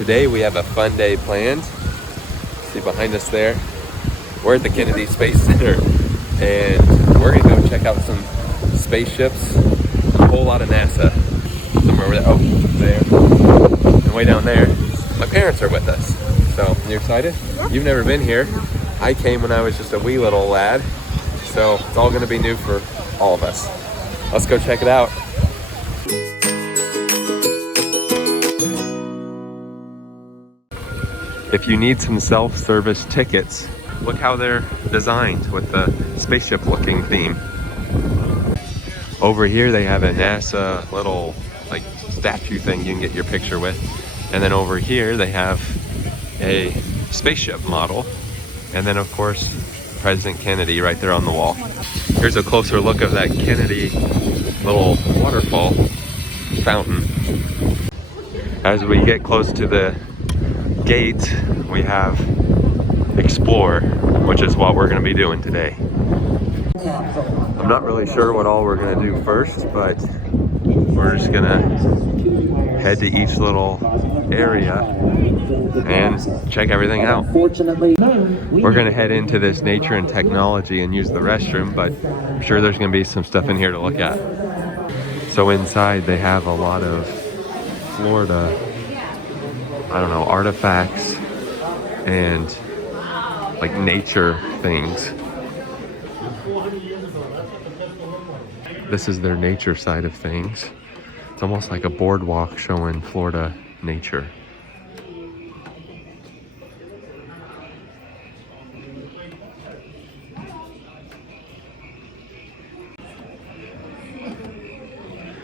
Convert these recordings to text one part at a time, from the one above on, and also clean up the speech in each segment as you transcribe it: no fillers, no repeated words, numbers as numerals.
Today we have a fun day planned. See behind us there, we're at the Kennedy Space Center and we're gonna go check out some spaceships, a whole lot of NASA. Somewhere over there, oh, there, and way down there, my parents are with us. So, you excited? Yeah. You've never been here. I came when I was just a wee little lad, so it's all gonna be new for all of us. Let's go check it out. If you need some self-service tickets, look how they're designed with the spaceship looking theme. Over here they have a NASA little like statue thing you can get your picture with. And then over here they have a spaceship model. And then of course, President Kennedy right there on the wall. Here's a closer look of that Kennedy little waterfall fountain. As we get close to the gate, we have Explore, which is what we're going to be doing today. I'm not really sure what all we're going to do first, but we're just going to head to each little area and check everything out. We're going to head into this nature and technology and use the restroom, but I'm sure there's going to be some stuff in here to look at. So inside they have a lot of Florida, I don't know, artifacts and like nature things. This is their nature side of things. It's almost like a boardwalk showing Florida nature.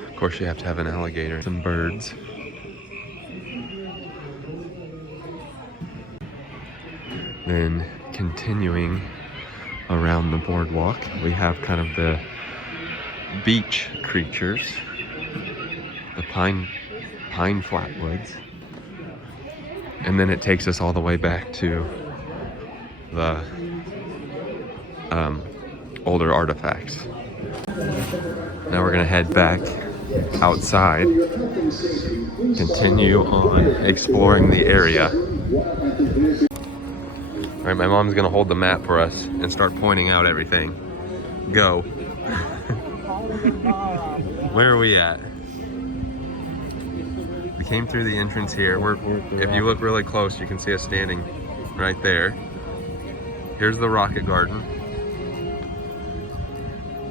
Of course, you have to have an alligator, some birds. Then continuing around the boardwalk, we have kind of the beach creatures, the pine flatwoods, and then it takes us all the way back to the older artifacts. Now we're gonna head back outside, continue on exploring the area. All right, my mom's gonna hold the map for us and start pointing out everything. Go. Where are we at? We came through the entrance here. If you look really close, you can see us standing right there. Here's the rocket garden.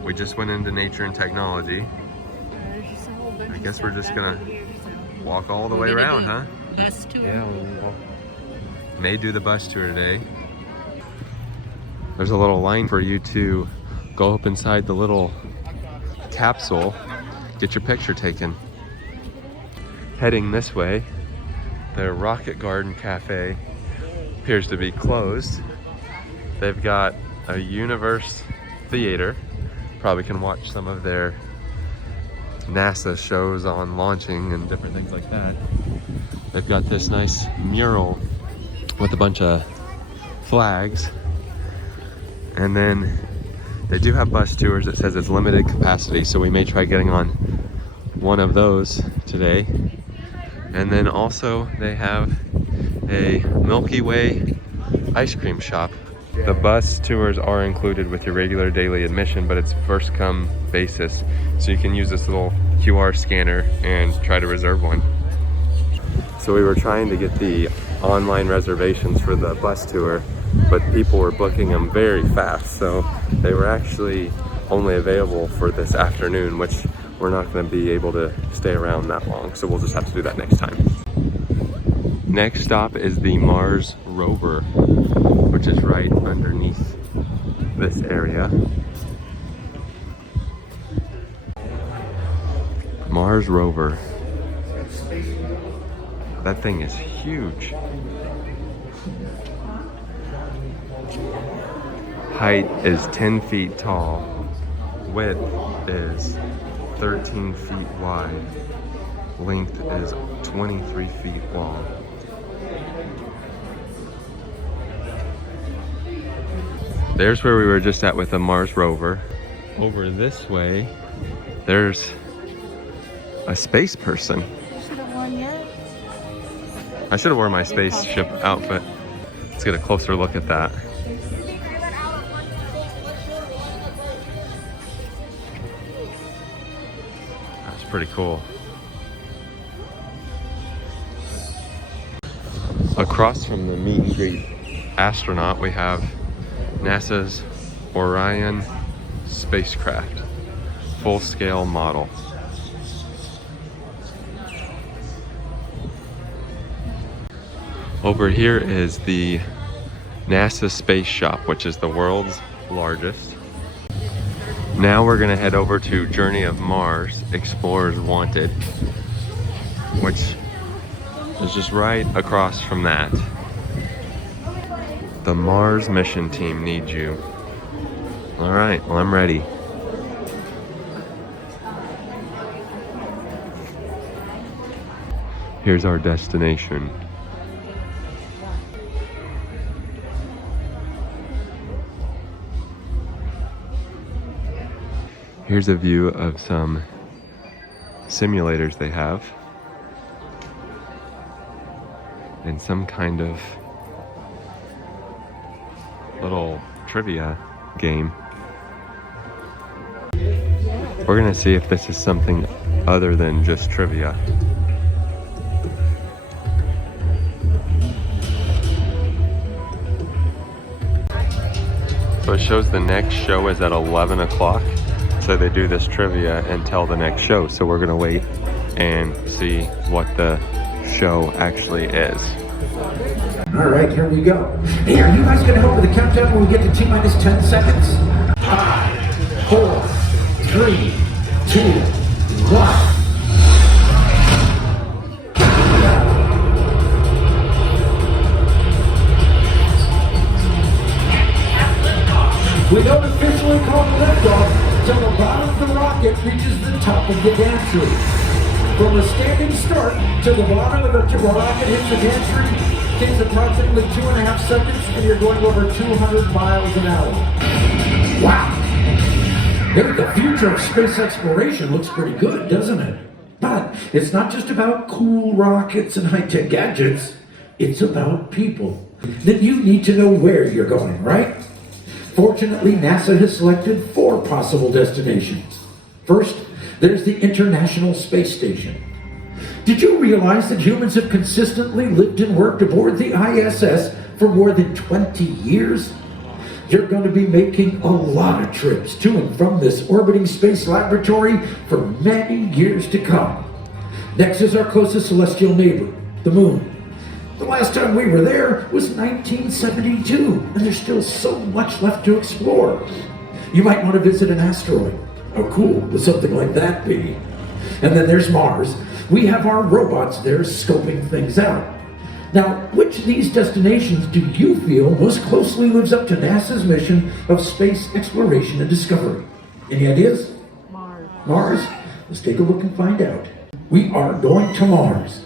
We just went into nature and technology. I guess we're just gonna walk all the way around, huh? Bus tour. Yeah, we'll may do the bus tour today. There's a little line for you to go up inside the little capsule, get your picture taken. Heading this way, the Rocket Garden Cafe appears to be closed. They've got a Universe theater. Probably can watch some of their NASA shows on launching and different things like that. They've got this nice mural with a bunch of flags. And then they do have bus tours. It says it's limited capacity, so we may try getting on one of those today. And then also they have a Milky Way ice cream shop. The bus tours are included with your regular daily admission, but it's first come basis. So you can use this little QR scanner and try to reserve one. So we were trying to get the online reservations for the bus tour, but people were booking them very fast. So they were actually only available for this afternoon, which we're not going to be able to stay around that long. So we'll just have to do that next time. Next stop is the Mars Rover, which is right underneath this area. Mars Rover. That thing is huge. Height is 10 feet tall. Width is 13 feet wide. Length is 23 feet long. There's where we were just at with the Mars Rover. Over this way, there's a space person. Should have won yet. I should have worn my spaceship outfit. Let's get a closer look at that. That's pretty cool. Across from the meet and greet astronaut, we have NASA's Orion spacecraft, full-scale model. Over here is the NASA Space Shop, which is the world's largest. Now we're gonna head over to Journey of Mars, Explorers Wanted, which is just right across from that. The Mars mission team needs you. All right, well, I'm ready. Here's our destination. Here's a view of some simulators they have and some kind of little trivia game. We're gonna see if this is something other than just trivia. So it shows the next show is at 11 o'clock. So they do this trivia until the next show. So we're gonna wait and see what the show actually is. All right, here we go. Hey, are you guys gonna help with the countdown when we get to T-minus 10 seconds? 5, 4, 3, 2, 1. We don't officially call liftoff till the bottom of the rocket reaches the top of the gantry. From a standing start to the bottom of the rocket hits the gantry takes approximately 2.5 seconds, and you're going over 200 miles an hour. Wow! Hey, the future of space exploration looks pretty good, doesn't it? But it's not just about cool rockets and high-tech gadgets. It's about people. Then you need to know where you're going, right? Fortunately, NASA has selected 4 possible destinations. First, there's the International Space Station. Did you realize that humans have consistently lived and worked aboard the ISS for more than 20 years? You're going to be making a lot of trips to and from this orbiting space laboratory for many years to come. Next is our closest celestial neighbor, the Moon. The last time we were there was 1972, and there's still so much left to explore. You might want to visit an asteroid. How cool would something like that be? And then there's Mars. We have our robots there scoping things out. Now, which of these destinations do you feel most closely lives up to NASA's mission of space exploration and discovery? Any ideas? Mars. Mars? Let's take a look and find out. We are going to Mars.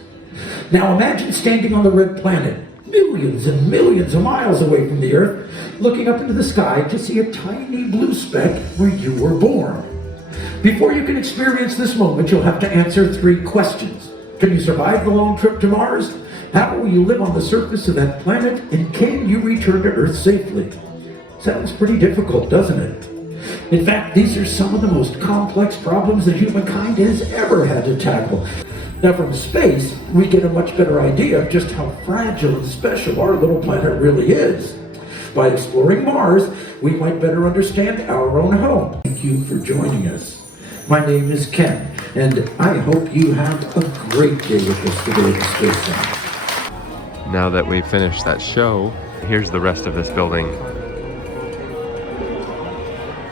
Now imagine standing on the red planet, millions and millions of miles away from the Earth, looking up into the sky to see a tiny blue speck where you were born. Before you can experience this moment, you'll have to answer 3 questions. Can you survive the long trip to Mars? How will you live on the surface of that planet? And can you return to Earth safely? Sounds pretty difficult, doesn't it? In fact, these are some of the most complex problems that humankind has ever had to tackle. Now from space, we get a much better idea of just how fragile and special our little planet really is. By exploring Mars, we might better understand our own home. Thank you for joining us. My name is Ken, and I hope you have a great day with us today at Space Center. Now that we've finished that show, here's the rest of this building.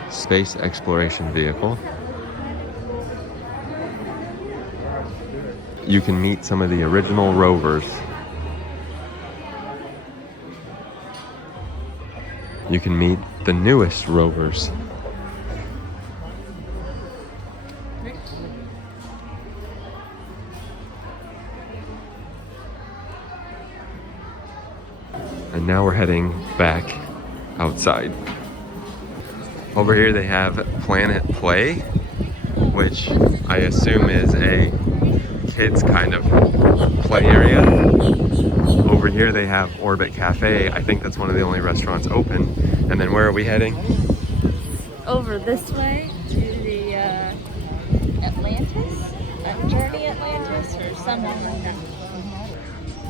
Space Exploration Vehicle. You can meet some of the original rovers. You can meet the newest rovers. And now we're heading back outside. Over here they have Planet Play, which I assume is a kids kind of play area. Over here they have Orbit Cafe. I think that's one of the only restaurants open. And then where are we heading? Over this way to the Atlantis, Journey Atlantis, or something like that.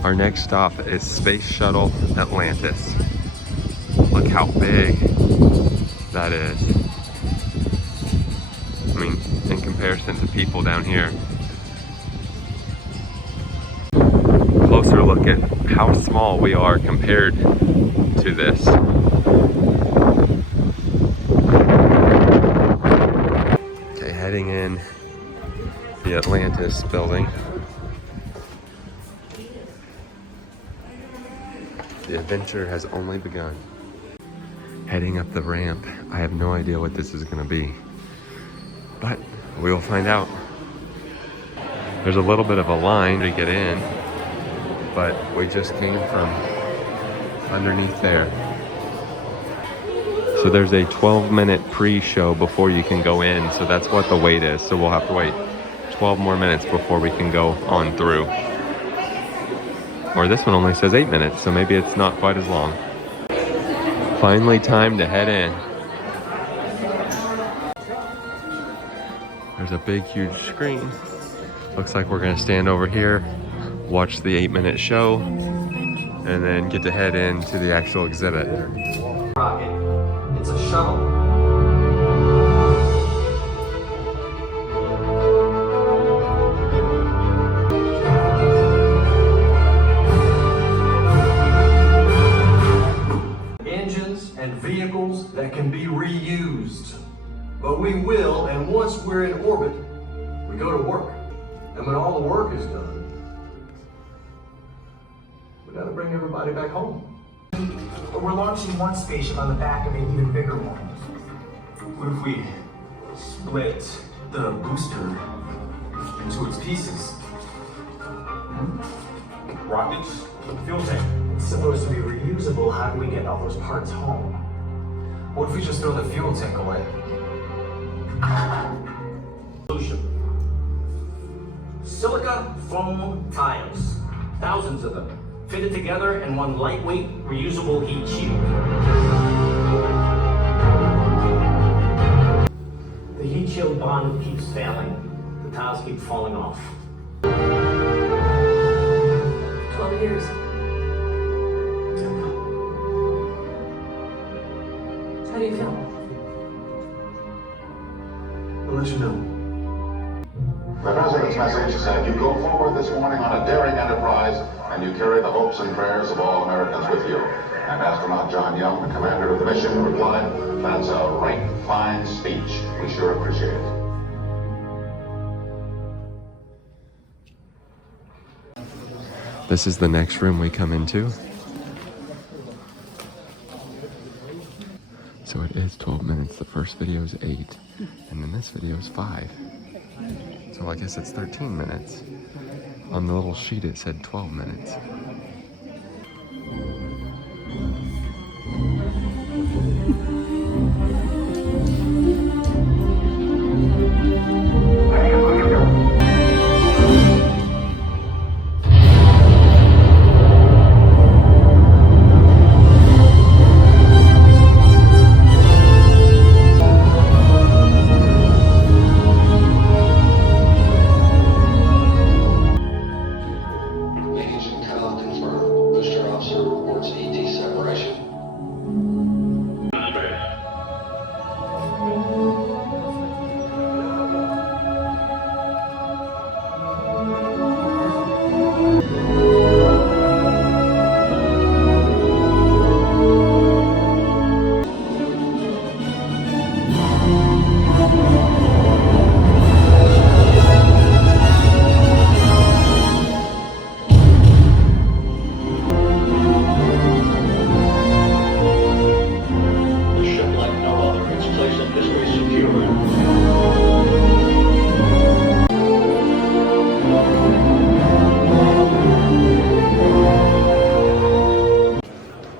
Our next stop is Space Shuttle Atlantis. Look how big that is. I mean, in comparison to people down here. Closer look at how small we are compared to this. Okay, heading in the Atlantis Building. The adventure has only begun. Heading up the ramp. I have no idea what this is going to be, but we will find out. There's a little bit of a line to get in, but we just came from underneath there. So there's a 12-minute pre-show before you can go in, so that's what the wait is. So we'll have to wait 12 more minutes before we can go on through. Or this one only says 8 minutes, so maybe it's not quite as long. Finally time to head in. There's a big, huge screen. Looks like we're gonna stand over here, watch the 8-minute show, and then get to head into the actual exhibit. Rocket. It's a shuttle. Engines and vehicles that can be reused. But we will, and once we're in orbit, we go to work. And when all the work is done, we gotta bring everybody back home. We're launching one spaceship on the back of an even bigger one. What if we split the booster into its pieces? Rockets, fuel tank. It's supposed to be reusable. How do we get all those parts home? What if we just throw the fuel tank away? Solution. Silica foam tiles, thousands of them, fitted together in one lightweight, reusable heat shield. The heat shield bond keeps failing. The tiles keep falling off. 12 years. How do you feel? I'll let you know. The President's message said, "You go forward this morning on a daring enterprise, and you carry the hopes and prayers of all Americans with you." And astronaut John Young, the commander of the mission, replied, "That's a right fine speech. We sure appreciate it." This is the next room we come into. So it is 12 minutes. The first video is 8, and then this video is 5. So I guess it's 13 minutes. On the little sheet it said 12 minutes.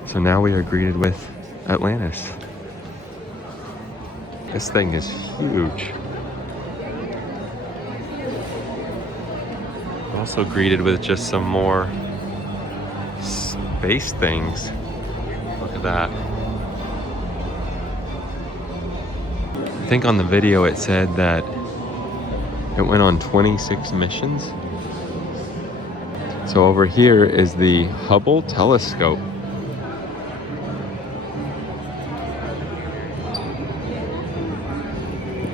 So now we are greeted with Atlantis. This thing is huge. Also greeted with just some more space things. Look at that. I think on the video it said that it went on 26 missions. So over here is the Hubble Telescope.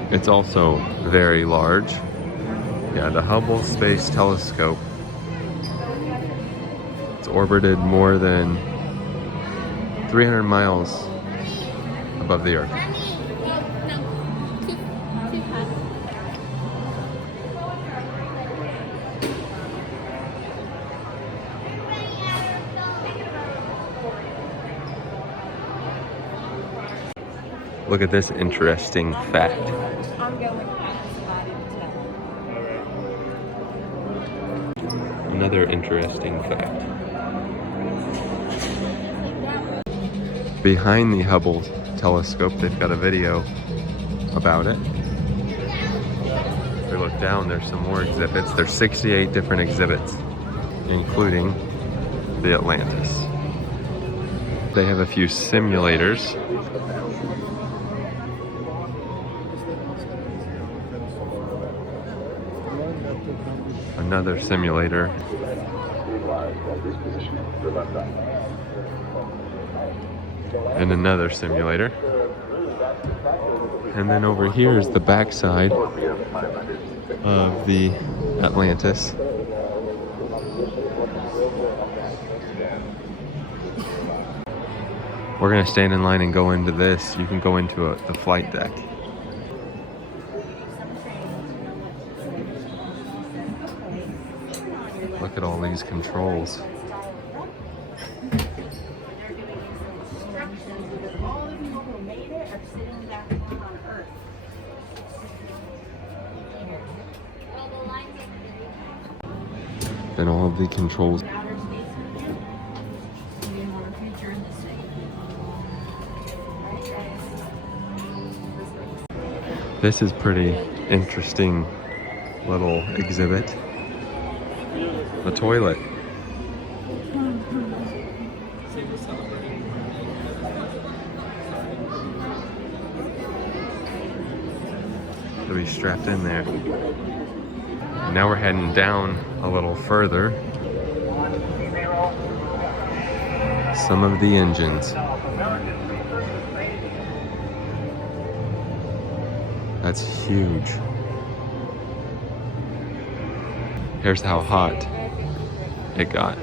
It's also very large. Yeah, the Hubble Space Telescope. It's orbited more than 300 miles above the Earth. Look at this interesting fact. Another interesting fact. Behind the Hubble Telescope, they've got a video about it. If we look down, there's some more exhibits. There's 68 different exhibits, including the Atlantis. They have a few simulators. Another simulator. And another simulator. And then over here is the backside of the Atlantis. We're gonna stand in line and go into this. You can go into the flight deck. Look at all these controls. Then all of the controls. This is pretty interesting little exhibit. The toilet. To be strapped in there. Now we're heading down a little further. Some of the engines. That's huge. Here's how hot it got.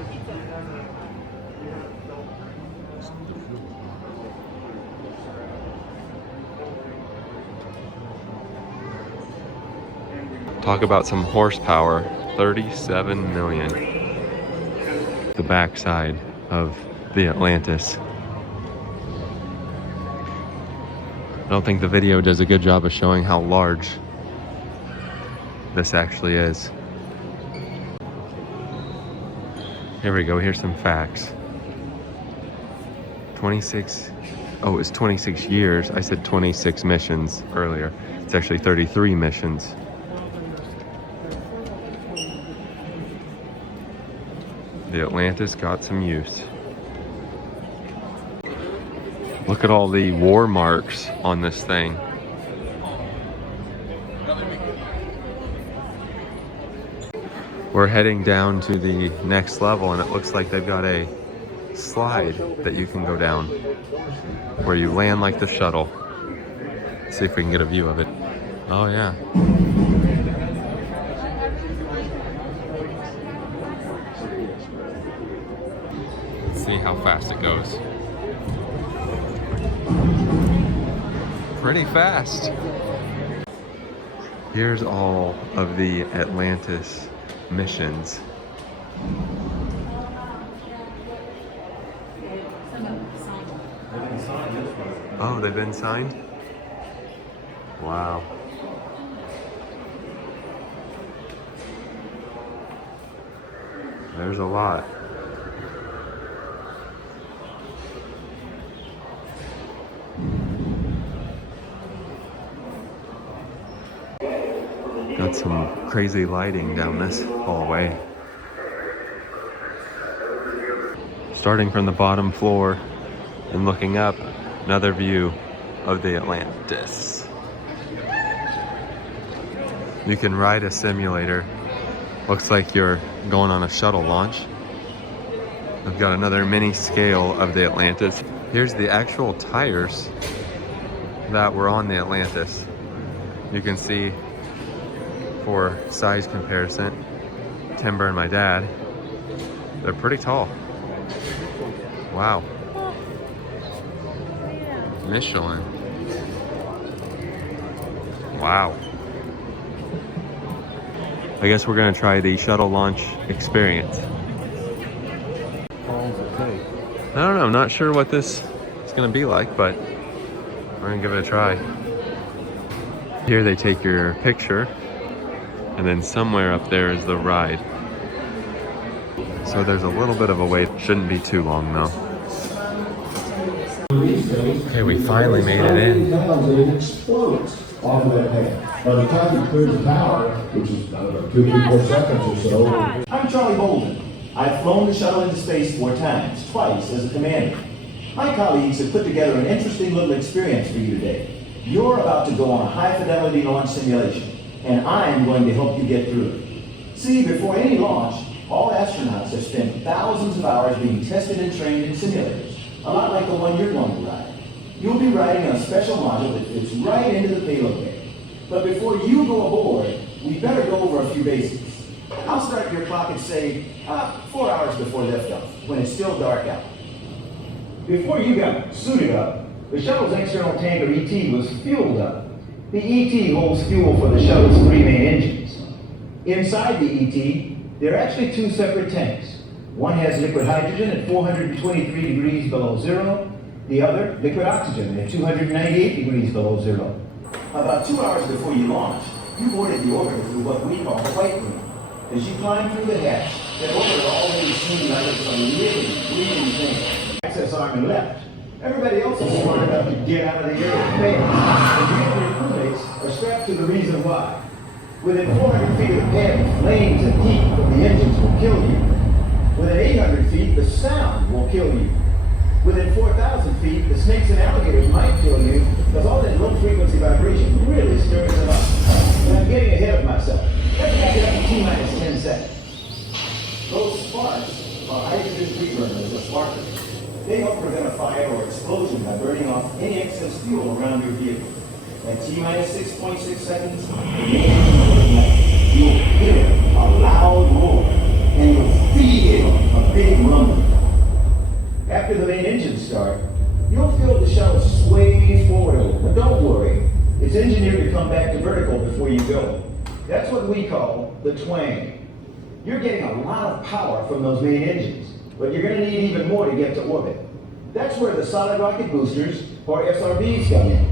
Talk about some horsepower, 37 million. The backside of the Atlantis. I don't think the video does a good job of showing how large this actually is. Here we go, here's some facts. 26, oh, it's 26 years. I said 26 missions earlier. It's actually 33 missions. The Atlantis got some use. Look at all the war marks on this thing. We're heading down to the next level, and it looks like they've got a slide that you can go down where you land like the shuttle. Let's see if we can get a view of it. Oh yeah. Let's see how fast it goes. Pretty fast. Here's all of the Atlantis missions. Oh, they've been signed? Wow. There's a lot. Got some crazy lighting down this hallway. Starting from the bottom floor and looking up, another view of the Atlantis. You can ride a simulator. Looks like you're going on a shuttle launch. I've got another mini scale of the Atlantis. Here's the actual tires that were on the Atlantis. You can see, for size comparison, Timber and my dad, they're pretty tall. Wow. Michelin. Wow. I guess we're gonna try the shuttle launch experience. I don't know, I'm not sure what this is gonna be like, but we're gonna give it a try. Here they take your picture, and then somewhere up there is the ride. So there's a little bit of a wait. Shouldn't be too long though. Okay, we finally made it in. It explodes off of that pad. By the time you clear the tower, which is 2, 3, 4 seconds or so. I'm Charlie Bolden. I've flown the shuttle into space 4 times, twice as a commander. My colleagues have put together an interesting little experience for you today. You're about to go on a high-fidelity launch simulation, and I'm going to help you get through it. See, before any launch, all astronauts have spent thousands of hours being tested and trained in simulators, a lot like the one you're going to ride. You'll be riding on a special module that fits right into the payload bay. But before you go aboard, we better go over a few basics. I'll start your clock at, say, 4 hours before liftoff, when it's still dark out. Before you got suited up, the shuttle's external tank, or ET, was fueled up. The ET holds fuel for the shuttle's 3 main engines. Inside the ET, there are actually 2 separate tanks. One has liquid hydrogen at 423 degrees below zero, the other liquid oxygen at 298 degrees below zero. About 2 hours before you launch, you boarded the orbiter through what we call the flight room. As you climb through the hatch, that orbiter already seemed like it's a really breathing thing. Access arm and left. Everybody else is smart enough to get out of the area of fail. And you and your crewmates are strapped to the reason why. Within 400 feet of the pad, flames and heat from the engines will kill you. Within 800 feet, the sound will kill you. Within 4,000 feet, the snakes and alligators might kill you, because all that low-frequency vibration really stirs them up. And I'm getting ahead of myself. Let's back it up to T-minus 10 seconds. Those sparks are hydrogen pre-burners or sparkers. They help prevent a fire or explosion by burning off any excess fuel around your vehicle. At T-minus 6.6 seconds, the main engine will ignite. You'll hear a loud roar, and you'll feel a big rumble. After the main engines start, you'll feel the shuttle sway forward a little, but don't worry. It's engineered to come back to vertical before you go. That's what we call the twang. You're getting a lot of power from those main engines, but you're going to need even more to get to orbit. That's where the solid rocket boosters, or SRBs, come in.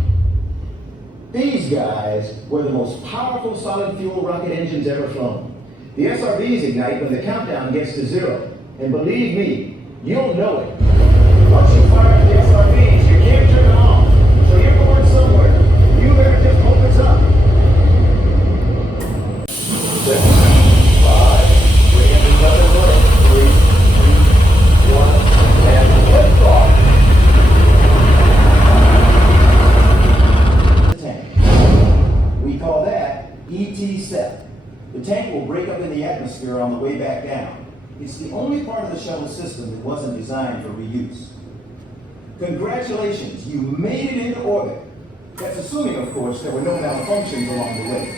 These guys were the most powerful solid fuel rocket engines ever flown. The SRBs ignite when the countdown gets to 0, and believe me, you'll know it. Once you fire up the SRBs, you can't turn them off, so you're going somewhere. You better just hope it's up. 6, 5, 3, 3, 2, 1, and liftoff. The tank. We call that ET step. The tank will break up in the atmosphere on the way back down. It's the only part of the shuttle system that wasn't designed for reuse. Congratulations, you made it into orbit. That's assuming, of course, there were no malfunctions along the way.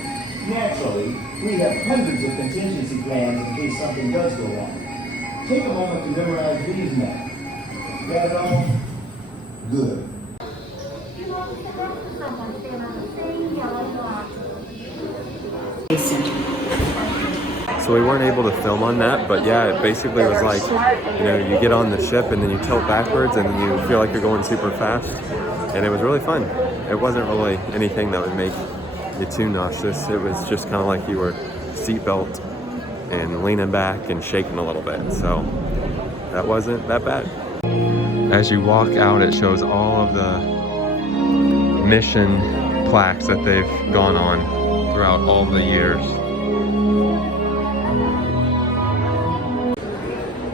Naturally, we have hundreds of contingency plans in case something does go wrong. Take a moment to memorize these now. Got it all? Good. So we weren't able to film on that, but yeah, it basically was like, you know, you get on the ship and then you tilt backwards and then you feel like you're going super fast. And it was really fun. It wasn't really anything that would make you too nauseous. It was just kind of like you were seatbelt and leaning back and shaking a little bit. So that wasn't that bad. As you walk out, it shows all of the mission plaques that they've gone on throughout all the years.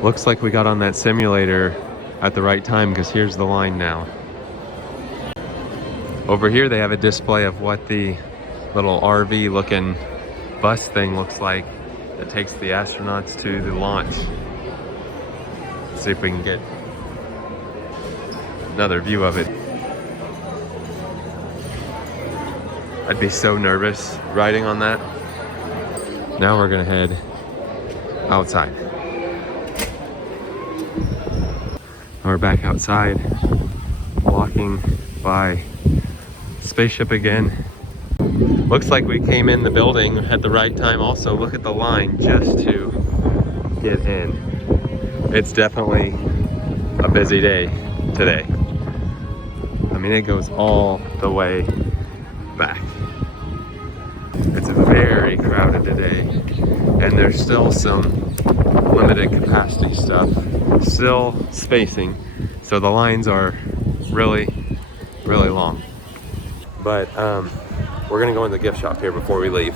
Looks like we got on that simulator at the right time because here's the line now. Over here they have a display of what the little RV looking bus thing looks like that takes the astronauts to the launch. Let's see if we can get another view of it. I'd be so nervous riding on that. Now we're gonna head outside. We're back outside, walking by Spaceship again. Looks like we came in the building at the right time also. Look at the line just to get in. It's definitely a busy day today. I mean, it goes all the way back. It's very crowded today, and there's still some limited capacity stuff, still spacing, so the lines are really long. But we're gonna go in the gift shop here before we leave.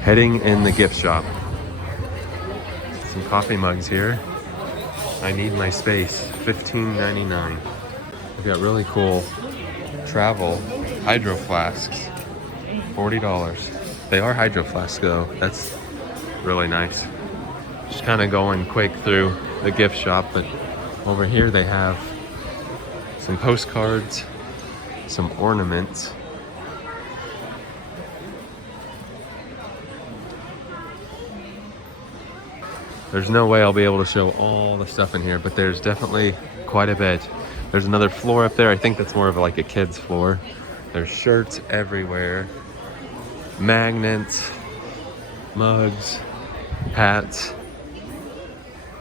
Heading in the gift shop. Some coffee mugs here. I need my space. $15.99. We've got really cool travel hydro flasks. $40. They are hydro flasks though. That's really nice. Just kind of going quick through the gift shop, but over here they have some postcards, some ornaments. There's no way I'll be able to show all the stuff in here, but there's definitely quite a bit. There's another floor up there. I think that's more of like a kid's floor. There's shirts everywhere. Magnets, mugs, hats,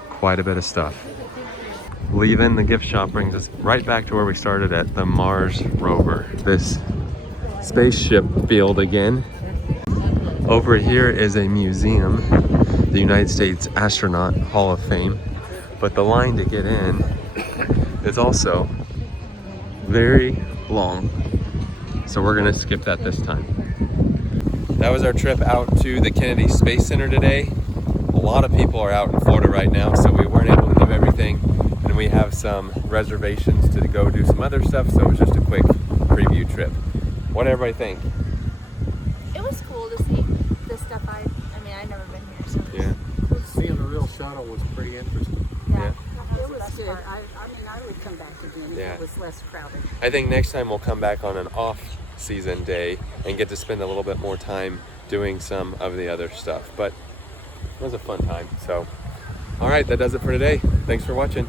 quite a bit of stuff. Leaving the gift shop brings us right back to where we started at the Mars Rover. This spaceship field again. Over here is a museum, the United States Astronaut Hall of Fame, but the line to get in is also very long, so we're gonna skip that this time. That was our trip out to the Kennedy Space Center today. A lot of people are out in Florida right now, so we weren't able to do everything, and we have some reservations to go do some other stuff, so it was just a quick preview trip. What did everybody think? It was cool to see this stuff. I mean, I've never been here, so Yeah. Seeing a real shuttle was pretty interesting. yeah. It was good. I mean, I would come back again Yeah. if it was less crowded. I think next time we'll come back on an off-season day and get to spend a little bit more time doing some of the other stuff. But it was a fun time. So, all right, that does it for today. Thanks for watching.